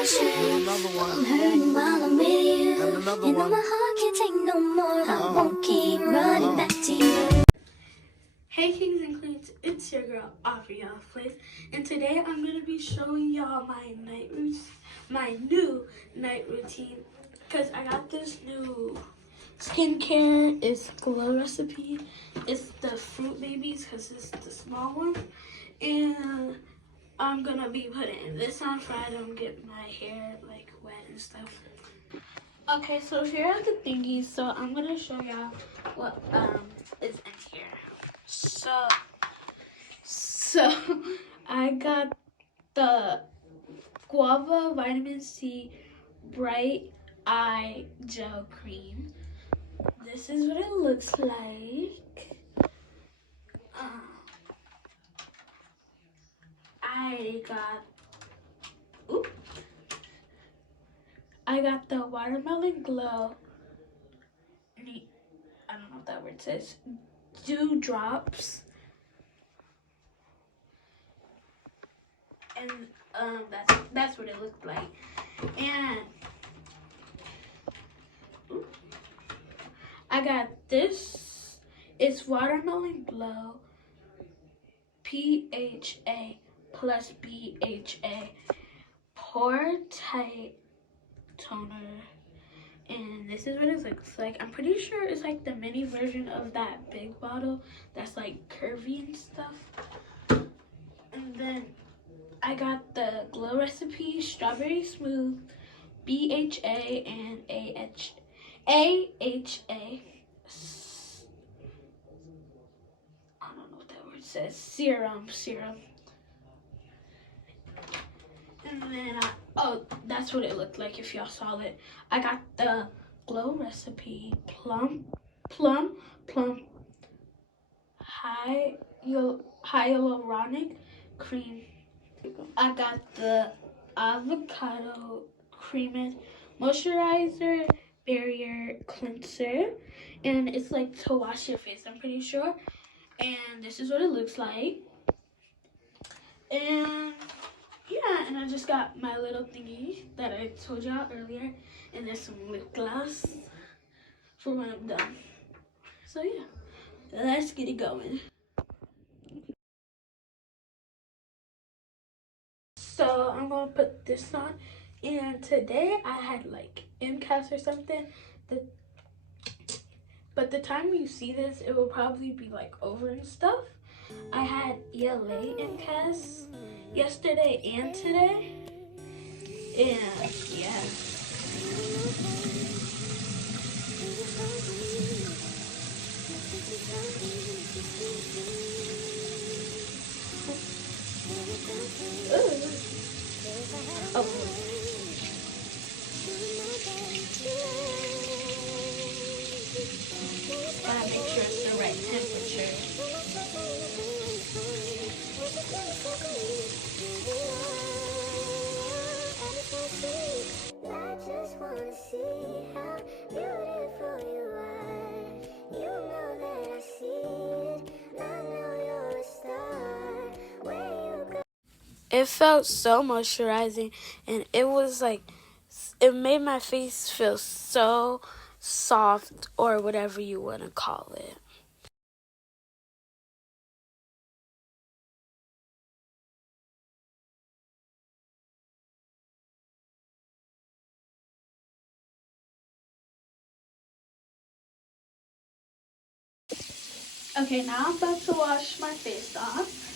caution. Another one. I'm hurting while I'm with you. And another You know one. my heart can't take no more. I won't keep running back to you. Hey kings and queens, it's your girl Aubrey Place, and today I'm gonna be showing y'all my new night routine, cause I got this new skincare. It's Glow Recipe. It's the Fruit Babies, cause it's the small one, and I'm gonna be putting this on so I don't get my hair like wet and stuff. Okay, so here are the thingies. So I'm gonna show y'all what is in here. So I got the Guava Vitamin C Bright Eye Gel Cream. This is what it looks like. I got the Watermelon Glow. I don't know what that word says. Dew drops. And that's what it looked like. And I got this. It's Watermelon Glow PHA plus BHA Pore Tight Toner. And this is what it looks like. I'm pretty sure it's like the mini version of that big bottle that's like curvy and stuff. And then I got the Glow Recipe Strawberry Smooth BHA and AHA. I don't know what that word says. Serum. And then that's what it looked like if y'all saw it. I got the Glow Recipe Plum Hyaluronic Cream. I got the Avocado Cream Moisturizer Barrier Cleanser, and it's like to wash your face, I'm pretty sure. And this is what it looks like. And yeah, and I just got my little thingy that I told y'all earlier, and there's some lip gloss for when I'm done. So yeah, let's get it going. So I'm gonna put this on, and today I had like MCAS or something. But the time you see this, it will probably be like over and stuff. I had ELA MCAS yesterday and today, and yeah. Oh. Gotta make sure it's the right temperature. I just wanna see how beautiful you are. You know that I see it. I know you're a star. Where you go? It felt so moisturizing, and it was like, it made my face feel so soft, or whatever you want to call it. Okay, now I'm about to wash my face off.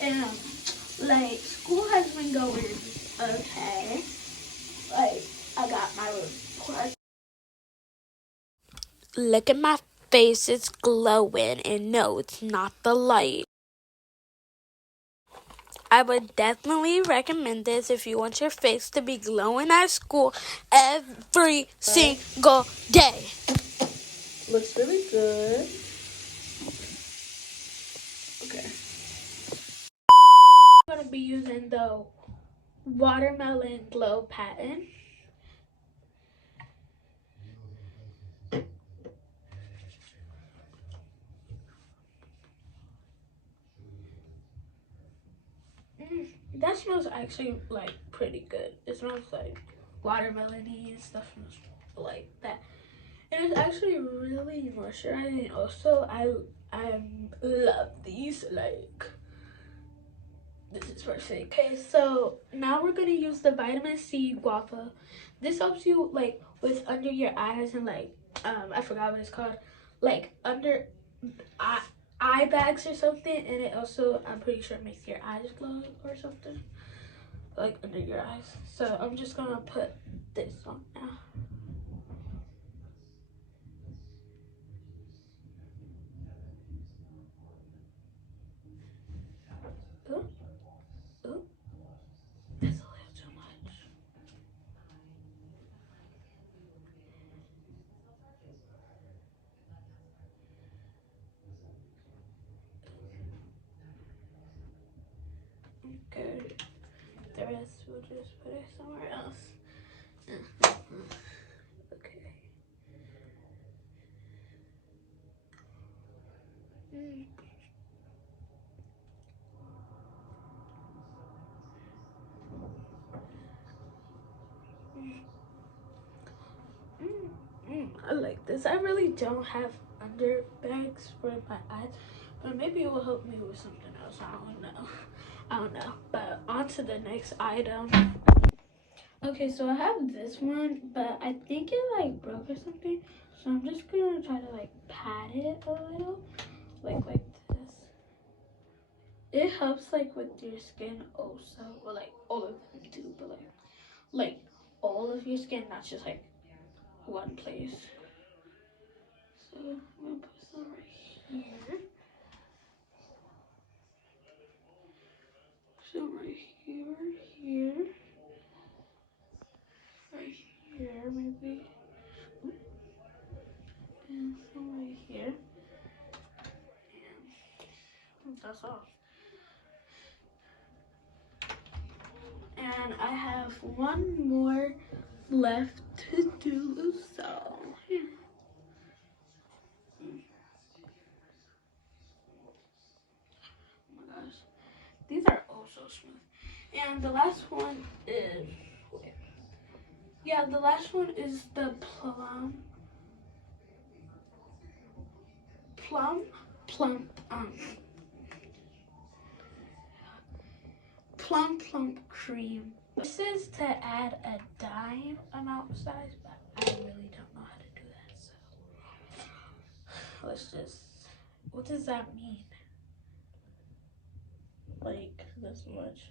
And like, school has been going okay. Like, I got my report. Look at my face, it's glowing, and no, it's not the light. I would definitely recommend this if you want your face to be glowing at school every single day. Looks really good. Okay. I'm going to be using the Watermelon Glow patent. That smells actually like pretty good. It smells like watermelon-y and stuff smells like that. And it's actually really moisturizing. Also, I love these. Like, this is perfect. Okay, so now we're gonna use the vitamin C guava. This helps you like with under your eyes and like I forgot what it's called, like under eye bags or something. And it also, I'm pretty sure, makes your eyes glow or something, like under your eyes. So I'm just gonna put this on now. Oh, oh, that's a little too much. Okay, the rest we'll just put it somewhere else. Okay. Mm. I like this. I really don't have under bags for my eyes, but maybe it will help me with something else. I don't know. I don't know. But on to the next item. Okay, so I have this one, but I think it like broke or something. So I'm just gonna try to like pat it a little, like this. It helps like with your skin also, well like all of them too, but like all of your skin, not just like one place. So I'm gonna put some right here. Some right here, right here maybe. And some right here. And that's all. And I have one more left to do, so yeah. Oh my gosh. These are oh so smooth. And the last one is, yeah, the last one is the plum plump cream. This is to add a dime amount size, but I really don't know how to do that. So let's just, what does that mean? Like this much.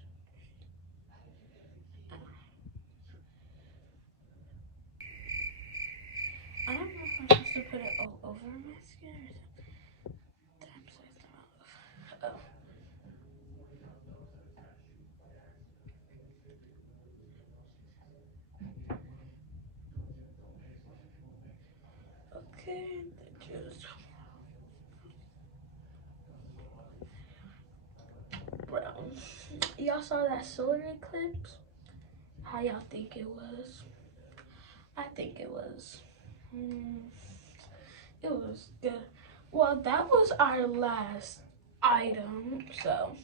I don't know if I'm supposed to put it all over my skin or something. Dime size amount of, oh. Okay, then just brown. Y'all saw that solar eclipse? How y'all think it was? I think it was, it was good. Well, that was our last item, so.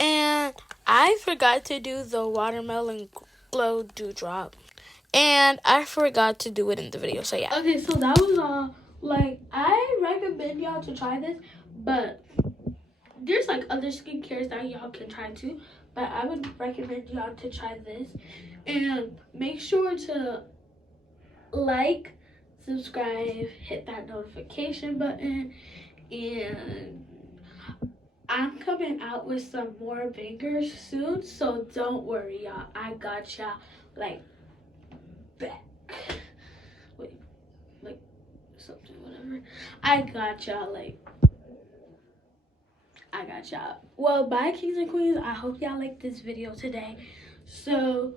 And I forgot to do the watermelon glow dewdrop. And I forgot to do it in the video, so yeah. Okay, so that was all. Like, I recommend y'all to try this, but there's like other skincares that y'all can try too. But I would recommend y'all to try this. And make sure to like, subscribe, hit that notification button, and I'm coming out with some more bangers soon, so don't worry, y'all. I got y'all like back. Wait, like something, whatever. I got y'all like. I got y'all. Well, bye, kings and queens. I hope y'all liked this video today. So